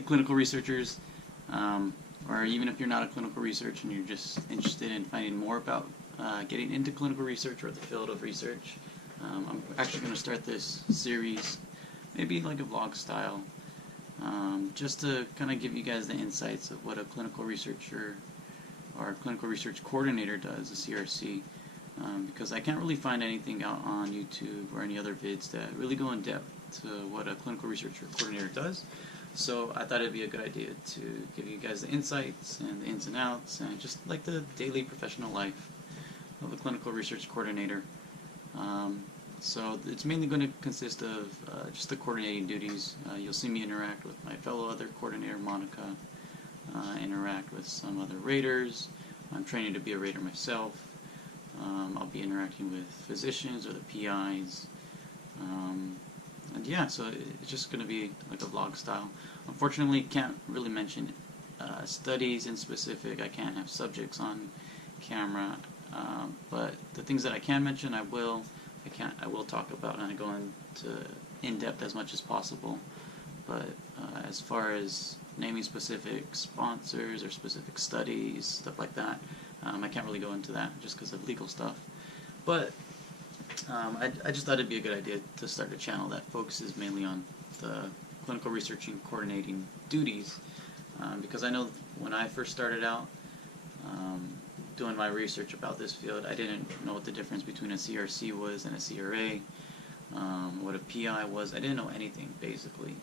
Hey, clinical researchers, or even if you're not a clinical researcher and you're just interested in finding more about getting into clinical research or the field of research, I'm actually going to start this series, maybe like a vlog style, just to kind of give you guys the insights of what a clinical researcher or a clinical research coordinator does, a CRC, because I can't really find anything out on YouTube or any other vids that really go in depth to what a clinical researcher coordinator does. So I thought it'd be a good idea to give you guys the insights and the ins and outs and just like the daily professional life of a clinical research coordinator. So it's mainly going to consist of just the coordinating duties. You'll see me interact with my fellow other coordinator, Monica, interact with some other raters. I'm training to be a rater myself. I'll be interacting with physicians or the PIs. And yeah, so it's just going to be like a vlog style. Unfortunately, can't really mention studies in specific. I can't have subjects on camera, but the things that I can mention, I will. I will talk about and I go into in depth as much as possible. But as far as naming specific sponsors or specific studies, stuff like that, I can't really go into that just because of legal stuff. But I just thought it'd be a good idea to start a channel that focuses mainly on the clinical research and coordinating duties, because I know when I first started out doing my research about this field, I didn't know what the difference between a CRC was and a CRA, what a PI was. I didn't know anything, basically.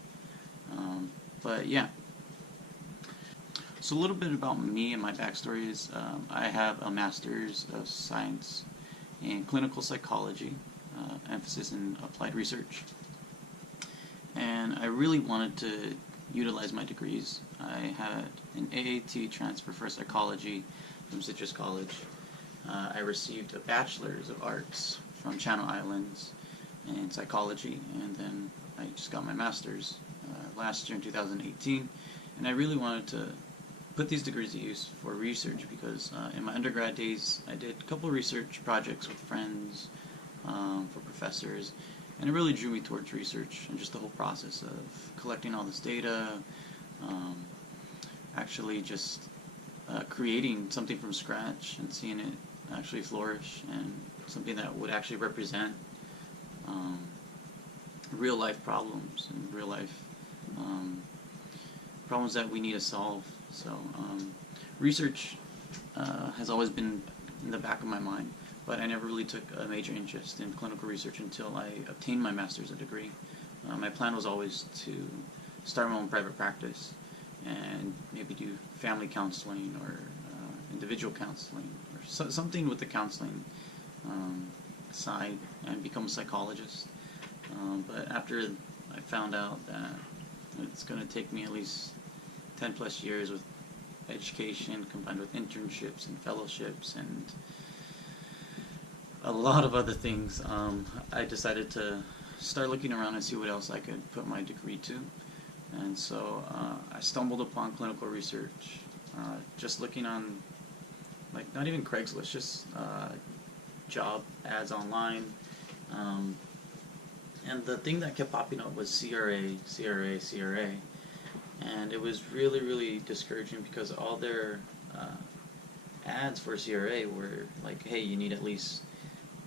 But yeah. So a little bit about me and my backstory is I have a Master's of Science in Clinical Psychology, emphasis in applied research. And I really wanted to utilize my degrees. I had an AAT transfer for psychology from Citrus College. I received a Bachelor's of Arts from Channel Islands in psychology, and then I just got my Master's last year in 2018. And I really wanted to put these degrees to use for research because in my undergrad days I did a couple of research projects with friends, for professors, and it really drew me towards research and just the whole process of collecting all this data, actually just creating something from scratch and seeing it actually flourish and something that would actually represent real life problems and real life problems that we need to solve. So research has always been in the back of my mind, but I never really took a major interest in clinical research until I obtained my master's degree. My plan was always to start my own private practice and maybe do family counseling or individual counseling or something with the counseling side and become a psychologist. But after I found out that it's going to take me at least 10 plus years with education combined with internships and fellowships and a lot of other things, I decided to start looking around and see what else I could put my degree to. And so I stumbled upon clinical research, just looking on, like, not even Craigslist, just job ads online. And the thing that kept popping up was CRA, CRA, CRA. And it was really, really discouraging because all their ads for CRA were like, hey, you need at least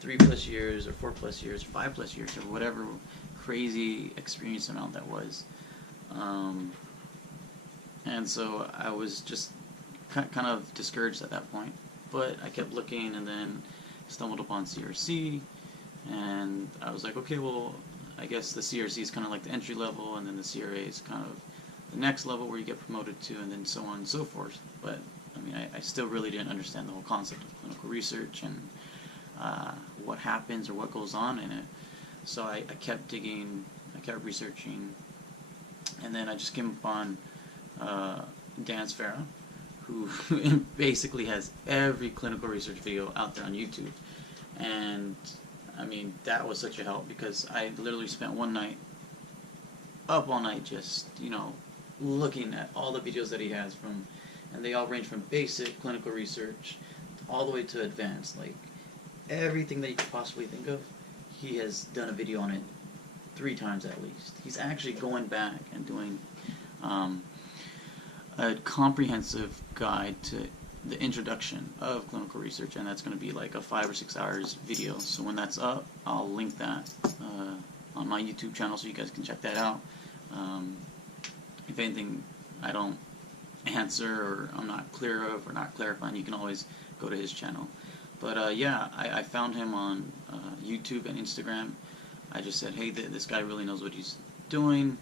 3+ years or 4+ years, 5+ years, or whatever crazy experience amount that was. And so I was just kind of discouraged at that point. But I kept looking and then stumbled upon CRC. And I was like, okay, well, I guess the CRC is kind of like the entry level, and then the CRA is kind of the next level where you get promoted to, and then so on and so forth. But I mean, I still really didn't understand the whole concept of clinical research and what happens or what goes on in it. So I kept digging, I kept researching, and then I just came upon Dan Sfera, who basically has every clinical research video out there on YouTube. And I mean, that was such a help because I literally spent one night up all night just, looking at all the videos that he has and they all range from basic clinical research all the way to advanced. Like, everything that you could possibly think of, he has done a video on it 3 times at least. He's actually going back and doing a comprehensive guide to the introduction of clinical research, and that's going to be like a 5 or 6 hours video. So when that's up, I'll link that on my YouTube channel so you guys can check that out. If anything I don't answer or I'm not clear of or not clarifying, you can always go to his channel. But yeah, I found him on YouTube and Instagram. I just said, hey, this guy really knows what he's doing.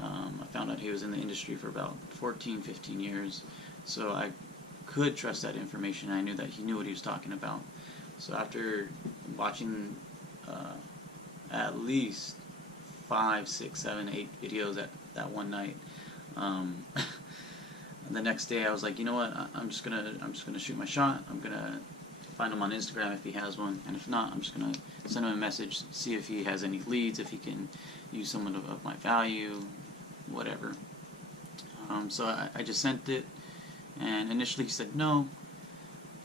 I found out he was in the industry for about 14, 15 years, so I could trust that information. I knew that he knew what he was talking about. So after watching at least 5, 6, 7, 8 videos that one night, the next day I was like, you know what? I'm just gonna shoot my shot. I'm gonna find him on Instagram if he has one, and if not, I'm just gonna send him a message, see if he has any leads, if he can use someone of my value, whatever. So I just sent it, and initially he said no,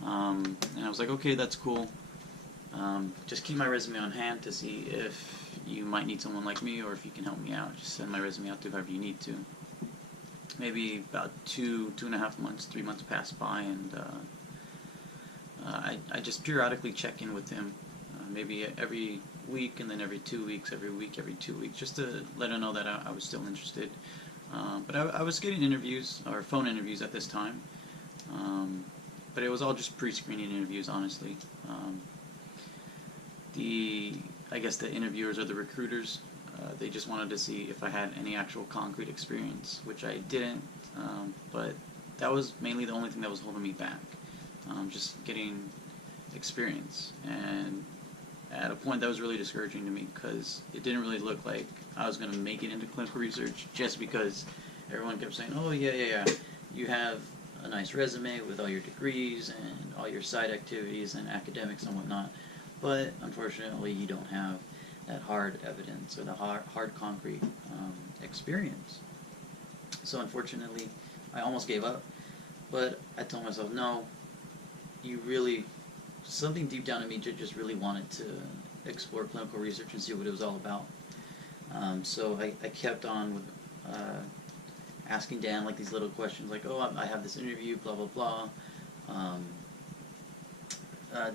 and I was like, okay, that's cool. Just keep my resume on hand to see if you might need someone like me, or if you can help me out. Just send my resume out to whoever you need to. Maybe about 2.5 months, 3 months passed by, and I just periodically check in with him, maybe every week, and then every 2 weeks, every week, every 2 weeks, just to let him know that I was still interested. But I was getting interviews, or phone interviews at this time, but it was all just pre-screening interviews, honestly. I guess the interviewers or the recruiters, they just wanted to see if I had any actual concrete experience, which I didn't, but that was mainly the only thing that was holding me back, just getting experience. And at a point that was really discouraging to me, because it didn't really look like I was going to make it into clinical research, just because everyone kept saying, oh yeah, you have a nice resume with all your degrees and all your side activities and academics and whatnot, but unfortunately you don't have that hard evidence or the hard concrete experience. So unfortunately I almost gave up, but I told myself, no, you really, something deep down in me just really wanted to explore clinical research and see what it was all about. So I kept on with asking Dan like these little questions, like, oh, I have this interview, blah blah blah.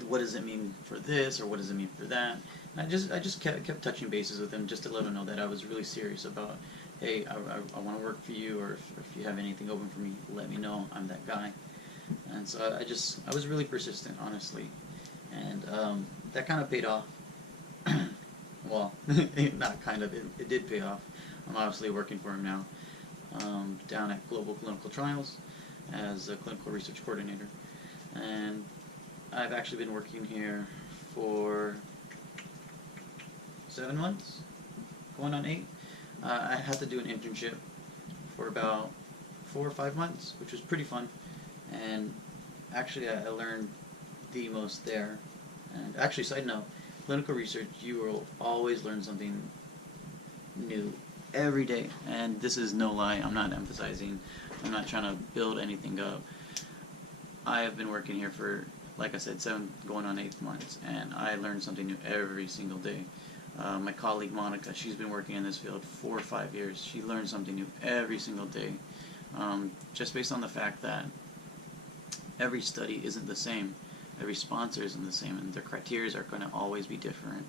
What does it mean for this, or what does it mean for that? And I just kept touching bases with him, just to let him know that I was really serious about, hey, I want to work for you, or if you have anything open for me, let me know. I'm that guy. And so I was really persistent, honestly, and that kind of paid off. Well, not kind of, it did pay off. I'm obviously working for him now, down at Global Clinical Trials as a clinical research coordinator, and I've actually been working here for 7 months, going on 8. I had to do an internship for about 4 or 5 months, which was pretty fun, and actually I learned the most there. And actually, side note, clinical research, you will always learn something new every day, and this is no lie. I'm not emphasizing, I'm not trying to build anything up. I have been working here for, like I said, 7 going on 8 months, and I learn something new every single day. My colleague Monica, she's been working in this field 4 or 5 years. She learns something new every single day, just based on the fact that every study isn't the same, every sponsor isn't the same, and their criteria are going to always be different,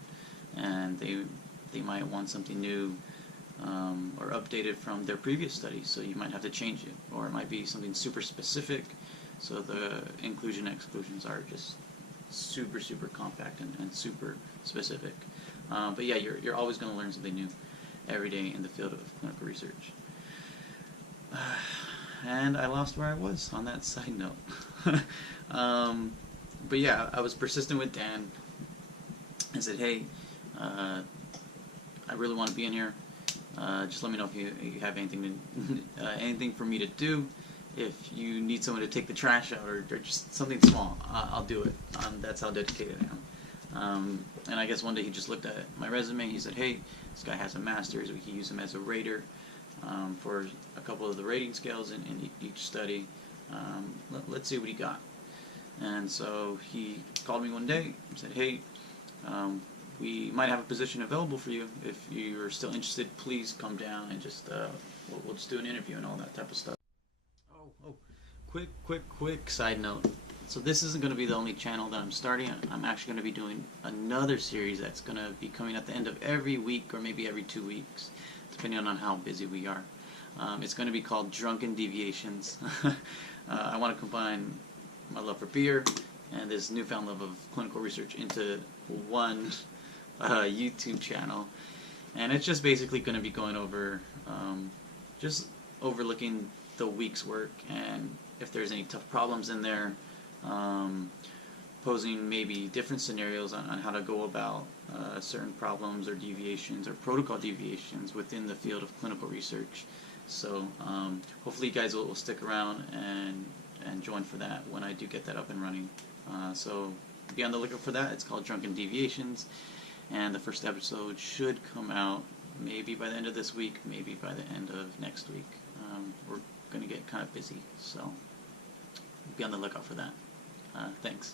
and they might want something new or updated from their previous study, so you might have to change it, or it might be something super specific, so the inclusion and exclusions are just super compact and super specific. But yeah, you're always going to learn something new every day in the field of clinical research. And I lost where I was on that side note. But yeah, I was persistent with Dan. I said, hey, I really want to be in here. Just let me know if you have anything anything for me to do. If you need someone to take the trash out, or just something small, I'll do it. That's how dedicated I am. And I guess one day he just looked at my resume. He said, hey, this guy has a master's. We can use him as a rater for a couple of the rating scales in each study. Let's see what he got. And so he called me one day and said, hey, we might have a position available for you. If you're still interested, please come down and just we'll just do an interview and all that type of stuff. Oh, Quick side note. So this isn't going to be the only channel that I'm starting. I'm actually going to be doing another series that's going to be coming at the end of every week or maybe every 2 weeks, depending on how busy we are. It's going to be called Drunken Deviations. I want to combine my love for beer and this newfound love of clinical research into one YouTube channel. And it's just basically going to be going over, just overlooking the week's work, and if there's any tough problems in there, posing maybe different scenarios on how to go about certain problems or deviations or protocol deviations within the field of clinical research. So hopefully you guys will stick around and join for that when I do get that up and running. So be on the lookout for that. It's called Drunken Deviations, and the first episode should come out maybe by the end of this week, maybe by the end of next week. We're going to get kind of busy, so be on the lookout for that. Thanks.